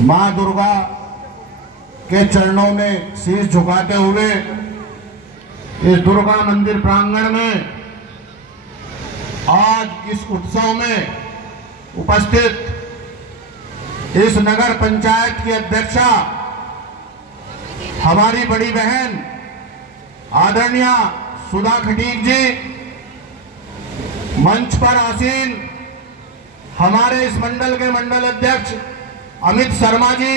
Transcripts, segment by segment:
मां दुर्गा के चरणों में शीश झुकाते हुए इस दुर्गा मंदिर प्रांगण में आज इस उत्सव में उपस्थित इस नगर पंचायत की अध्यक्षा हमारी बड़ी बहन आदरणीय सुधा खटीक जी, मंच पर आसीन हमारे इस मंडल के मंडल अध्यक्ष अमित शर्मा जी,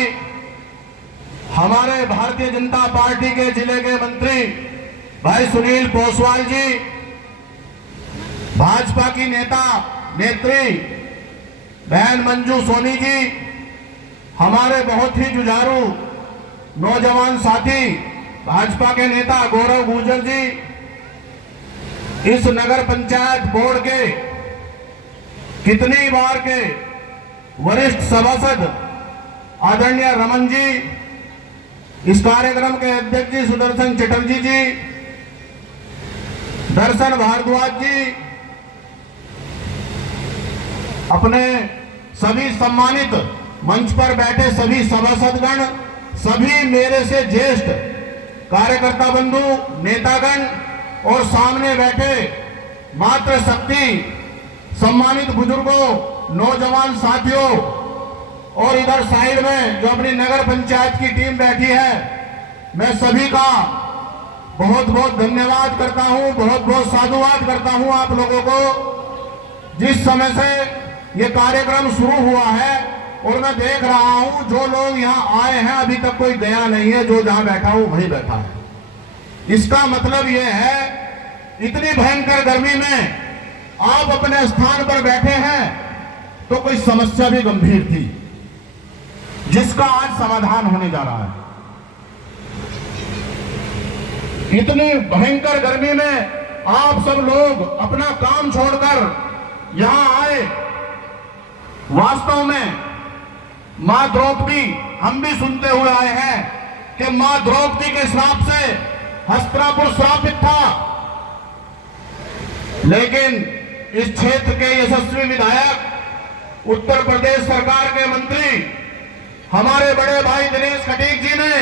हमारे भारतीय जनता पार्टी के जिले के मंत्री भाई सुनील पोसवाल जी, भाजपा की नेत्री बहन मंजू सोनी जी, हमारे बहुत ही जुझारू नौजवान साथी भाजपा के नेता गौरव गुर्जर जी, इस नगर पंचायत बोर्ड के कितनी बार के वरिष्ठ सभासद आदरणीय रमन जी, इस कार्यक्रम के अध्यक्ष जी सुदर्शन चटर्जी जी, दर्शन भारद्वाज जी, अपने सभी सम्मानित मंच पर बैठे सभी सभासदगण, सभी मेरे से ज्येष्ठ कार्यकर्ता बंधु, नेतागण और सामने बैठे मातृशक्ति सम्मानित बुजुर्गों, नौजवान साथियों और इधर साइड में जो अपनी नगर पंचायत की टीम बैठी है, मैं सभी का बहुत बहुत धन्यवाद करता हूं, बहुत बहुत साधुवाद करता हूं आप लोगों को। जिस समय से ये कार्यक्रम शुरू हुआ है और मैं देख रहा हूं जो लोग यहां आए हैं अभी तक कोई गया नहीं है, जो जहां बैठा हूं वहीं बैठा है। इसका मतलब यह है इतनी भयंकर गर्मी में आप अपने स्थान पर बैठे हैं तो कोई समस्या भी गंभीर थी जिसका आज समाधान होने जा रहा है। इतनी भयंकर गर्मी में आप सब लोग अपना काम छोड़कर यहां आए। वास्तव में मां द्रौपदी, हम भी सुनते हुए आए हैं कि मां द्रौपदी के श्राप से हस्तिनापुर श्रापित था, लेकिन इस क्षेत्र के यशस्वी विधायक, उत्तर प्रदेश सरकार के मंत्री हमारे बड़े भाई दिनेश खटीक जी ने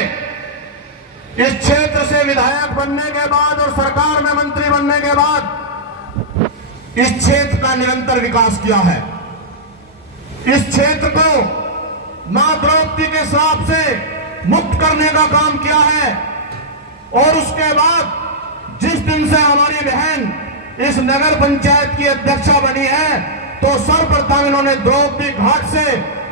इस क्षेत्र से विधायक बनने के बाद और सरकार में मंत्री बनने के बाद इस क्षेत्र का निरंतर विकास किया है। इस क्षेत्र को मां द्रौपदी के श्राप से मुक्त करने का काम किया है और उसके बाद जिस दिन से हमारी बहन इस नगर पंचायत की अध्यक्षा बनी है तो सर्वप्रथम इन्होंने द्रौपदी घाट से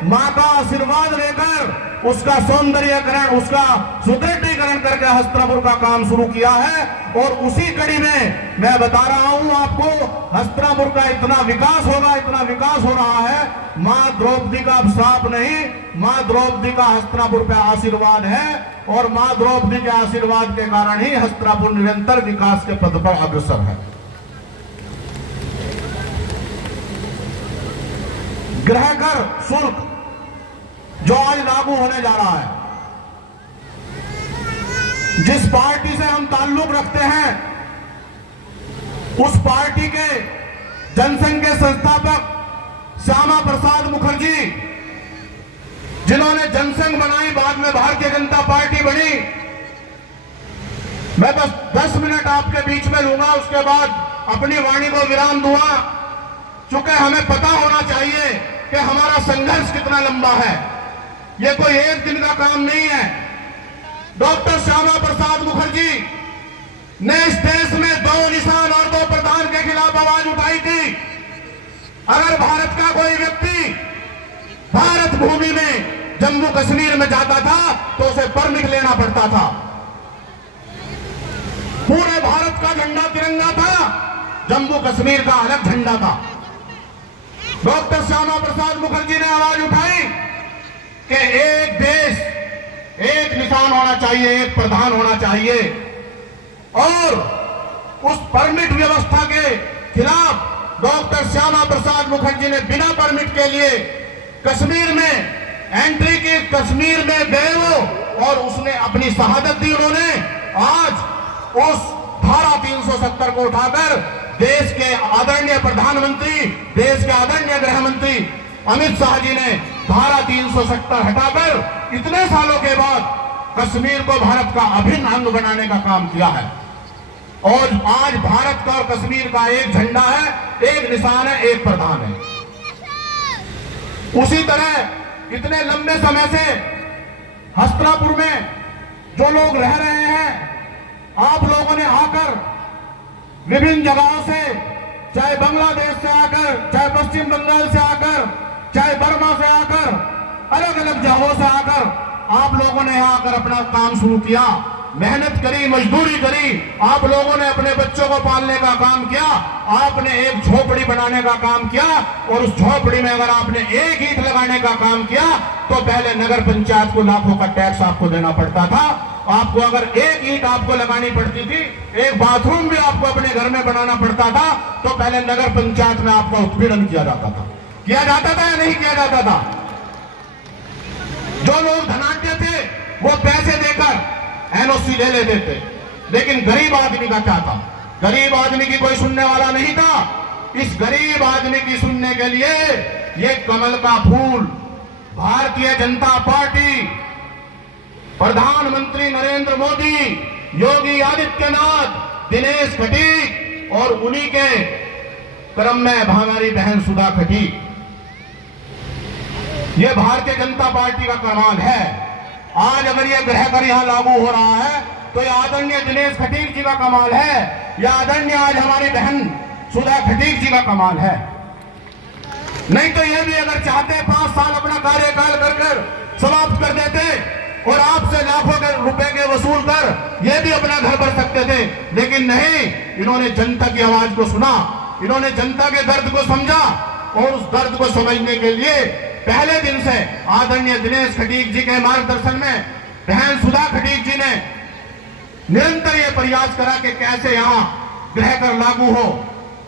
मां का आशीर्वाद लेकर उसका सौंदर्यीकरण, उसका सुदृढ़ीकरण करके हस्तिनापुर का काम शुरू किया है। और उसी कड़ी में मैं बता रहा हूं आपको, हस्तिनापुर का इतना विकास होगा, इतना विकास हो रहा है, मां द्रौपदी का श्राप नहीं, मां द्रौपदी का हस्तिनापुर पे आशीर्वाद है और मां द्रौपदी के आशीर्वाद के कारण ही हस्तिनापुर निरंतर विकास के पथ पर अग्रसर है। गृह कर शुल्क जो आज लागू होने जा रहा है, जिस पार्टी से हम ताल्लुक रखते हैं उस पार्टी के जनसंघ के संस्थापक श्यामा प्रसाद मुखर्जी, जिन्होंने जनसंघ बनाई, बाद में भारतीय जनता पार्टी बनी। मैं बस 10 मिनट आपके बीच में लूंगा, उसके बाद अपनी वाणी को विराम दूंगा, चूंकि हमें पता होना चाहिए कि हमारा संघर्ष कितना लंबा है। यह कोई एक दिन का काम नहीं है। डॉक्टर श्यामा प्रसाद मुखर्जी ने इस देश में 2 निशान और 2 प्रधान के खिलाफ आवाज उठाई थी। अगर भारत का कोई व्यक्ति भारत भूमि में जम्मू कश्मीर में जाता था तो उसे परमिट लेना पड़ता था। पूरे भारत का झंडा तिरंगा था, जम्मू कश्मीर का अलग झंडा था। डॉक्टर श्यामा प्रसाद मुखर्जी ने आवाज उठाई कि एक देश, एक निशान होना चाहिए, एक प्रधान होना चाहिए, और उस परमिट व्यवस्था के खिलाफ डॉक्टर श्यामा प्रसाद मुखर्जी ने बिना परमिट के लिए कश्मीर में एंट्री की, कश्मीर में गए वो और उसने अपनी शहादत दी। उन्होंने आज उस धारा 370 को उठाकर देश के आदरणीय प्रधानमंत्री, देश के आदरणीय गृह मंत्री अमित शाह जी ने धारा 370 हटाकर इतने सालों के बाद कश्मीर को भारत का अभिन्न अंग बनाने का काम किया है। और आज भारत का और कश्मीर का एक झंडा है, एक निशान है, एक प्रधान है। उसी तरह इतने लंबे समय से हस्तिनापुर में जो लोग रह रहे हैं, आप लोगों ने आकर विभिन्न जगहों से, चाहे बांग्लादेश से आकर, चाहे पश्चिम बंगाल से आकर, चाहे बर्मा से आकर, अलग अलग जगहों से आकर आप लोगों ने यहाँ आकर अपना काम शुरू किया, मेहनत करी, मजदूरी करी। आप लोगों ने अपने बच्चों को पालने का काम किया, आपने एक झोपड़ी बनाने का काम किया, और उस झोपड़ी में अगर आपने एक ईंट लगाने का काम किया तो पहले नगर पंचायत को लाखों का टैक्स आपको देना पड़ता था। आपको अगर एक ईंट आपको लगानी पड़ती थी, एक बाथरूम भी आपको अपने घर में बनाना पड़ता था, तो पहले नगर पंचायत में आपका उत्पीड़न किया जाता था। किया जाता था या नहीं किया जाता था? जो लोग धनाढ्य थे वो पैसे देकर एनओसी ले लेते थे, लेकिन गरीब आदमी का क्या था? गरीब आदमी की कोई सुनने वाला नहीं था। इस गरीब आदमी की सुनने के लिए ये कमल का फूल भारतीय जनता पार्टी, प्रधानमंत्री नरेंद्र मोदी, योगी आदित्यनाथ, दिनेश खटीक और उन्हीं के क्रम में हमारी बहन सुधा खटीक, ये भारतीय जनता पार्टी का कमाल है। आज अगर ये गृह कर यहां लागू हो रहा है तो ये आदरणीय दिनेश खटीक जी का कमाल है, या आदरणीय आज हमारी बहन सुधा खटीक जी का कमाल है। नहीं तो ये भी अगर चाहते 5 साल अपना कार्यकाल कर समाप्त कर देते और आपसे लाखों के रुपए के वसूल कर ये भी अपना घर भर सकते थे, लेकिन नहीं, इन्होंने जनता की आवाज को सुना, इन्होंने जनता के दर्द को समझा, और उस दर्द को समझने के लिए पहले दिन से आदरणीय दिनेश खटीक जी के मार्गदर्शन में बहन सुधा खटीक जी ने निरंतर ये प्रयास करा कि कैसे यहाँ गृह कर लागू हो,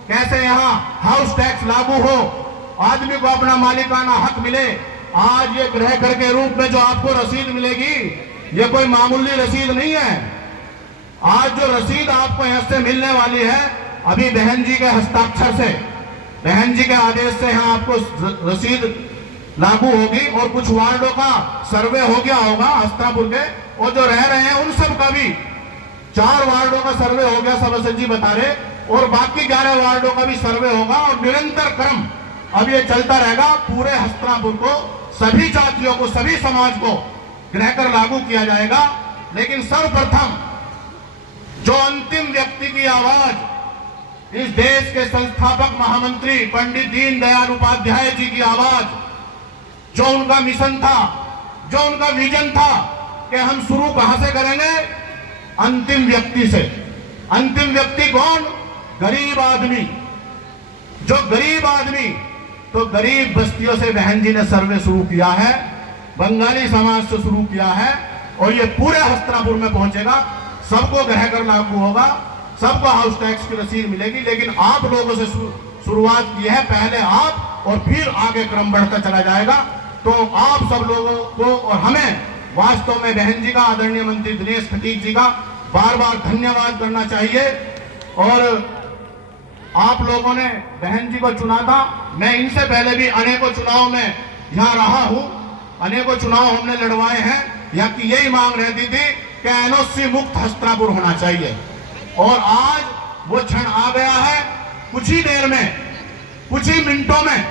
कैसे यहाँ हाउस टैक्स लागू हो, आदमी को अपना मालिकाना हक मिले। आज ये गृह कर के रूप में जो आपको रसीद मिलेगी, ये कोई मामूली रसीद नहीं है। आज जो रसीद आपको यहाँ से मिलने वाली है, अभी बहन जी के हस्ताक्षर से, बहन जी के आदेश से यहाँ आपको रसीद लागू होगी, और कुछ वार्डों का सर्वे हो गया होगा हस्तिनापुर के, और जो रह रहे हैं उन सब का भी 4 वार्डों का सर्वे हो गया, सभासद जी बता रहे, और बाकी 11 वार्डों का भी सर्वे होगा, और निरंतर क्रम अब ये चलता रहेगा। पूरे हस्तिनापुर को, सभी जातियों को, सभी समाज को गृह कर लागू किया जाएगा। लेकिन सर्वप्रथम जो अंतिम व्यक्ति की आवाज, इस देश के संस्थापक महामंत्री पंडित दीनदयाल उपाध्याय जी की आवाज, जो उनका मिशन था, जो उनका विजन था कि हम शुरू कहां से करेंगे? अंतिम व्यक्ति से। अंतिम व्यक्ति कौन? गरीब आदमी। जो गरीब आदमी, तो गरीब बस्तियों से बहन जी ने सर्वे शुरू किया है, बंगाली समाज से शुरू किया है, और ये पूरे हस्तिनापुर में पहुंचेगा। सबको गृह कर लागू होगा, सबको हाउस टैक्स की रसीद मिलेगी। लेकिन आप लोगों से शुरुआत की है, पहले आप, और फिर आगे क्रम बढ़ता चला जाएगा। तो आप सब लोगों को और हमें वास्तव में बहन जी का, आदरणीय मंत्री दिनेश खटीक जी का बार बार धन्यवाद करना चाहिए। और आप लोगों ने बहन जी को चुना था, मैं इनसे पहले भी अनेकों चुनाव में यहाँ रहा हूँ, अनेकों चुनाव हमने लड़वाए हैं। यहाँ की यही मांग रहती थी कि एनओसी मुक्त हस्तिनापुर होना चाहिए, और आज वो क्षण आ गया है। कुछ ही देर में, कुछ ही मिनटों में,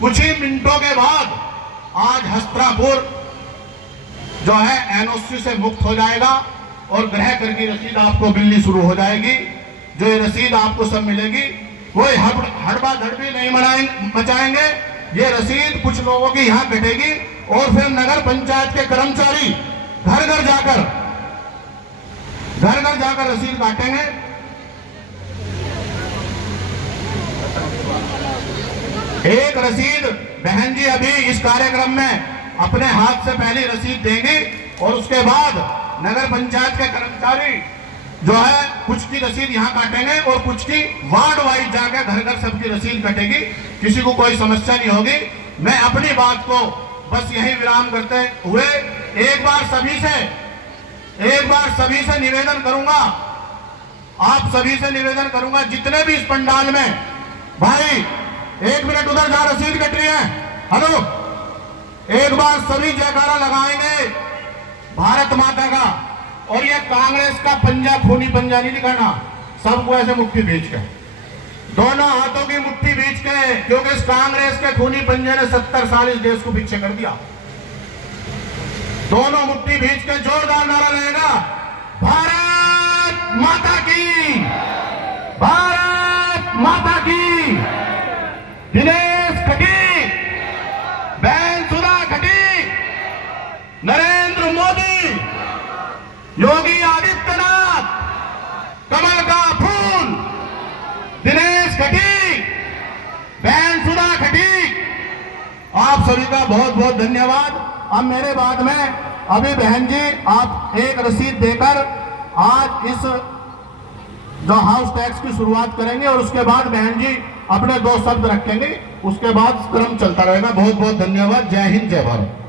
कुछ ही मिनटों के बाद आज हस्तिनापुर जो है एनओसी से मुक्त हो जाएगा, और गृह कर की रसीद आपको मिलनी शुरू हो जाएगी। जो ये रसीद आपको सब मिलेगी, कोई हड़बा धड़बी नहीं मचाएंगे। ये रसीद कुछ लोगों की यहाँ कटेगी, और फिर नगर पंचायत के कर्मचारी घर घर जाकर रसीद काटेंगे। एक रसीद बहन जी अभी इस कार्यक्रम में अपने हाथ से पहली रसीद देंगी, और उसके बाद नगर पंचायत के कर्मचारी जो है कुछ की रसीद यहाँ काटेंगे, और कुछ की वार्ड वाइज जाकर घर घर सबकी रसीद कटेगी। किसी को कोई समस्या नहीं होगी। मैं अपनी बात को बस यही विराम करते हुए एक बार सभी से निवेदन करूंगा, आप सभी से निवेदन करूंगा, जितने भी इस पंडाल में भाई एक मिनट उधर जा, रसीद कट रही है। हेलो, एक बार सभी जयकारा लगाएंगे भारत माता का। और ये कांग्रेस का पंजा, खूनी पंजा नहीं दिखाना, सबको ऐसे मुट्ठी बीच के, दोनों हाथों की मुट्ठी बीच के, क्योंकि इस कांग्रेस के खूनी पंजे ने 70 साल इस देश को पीछे कर दिया। दोनों मुट्ठी बीच के जोरदार नारा रहेगा, भारत माता की, भारत माता की। दिनेश खटीक, बहन सुधा खटीक, नरेंद्र मोदी, योगी आदित्यनाथ, कमल का फूल, दिनेश खटीक, बहन सुधा खटीक, आप सभी का बहुत बहुत धन्यवाद। अब मेरे बाद में अभी बहन जी आप एक रसीद देकर आज इस जो हाउस टैक्स की शुरुआत करेंगे और उसके बाद बहन जी अपने 2 शब्द रखेंगे, उसके बाद क्रम चलता रहेगा। बहुत बहुत धन्यवाद। जय हिंद, जय भारत।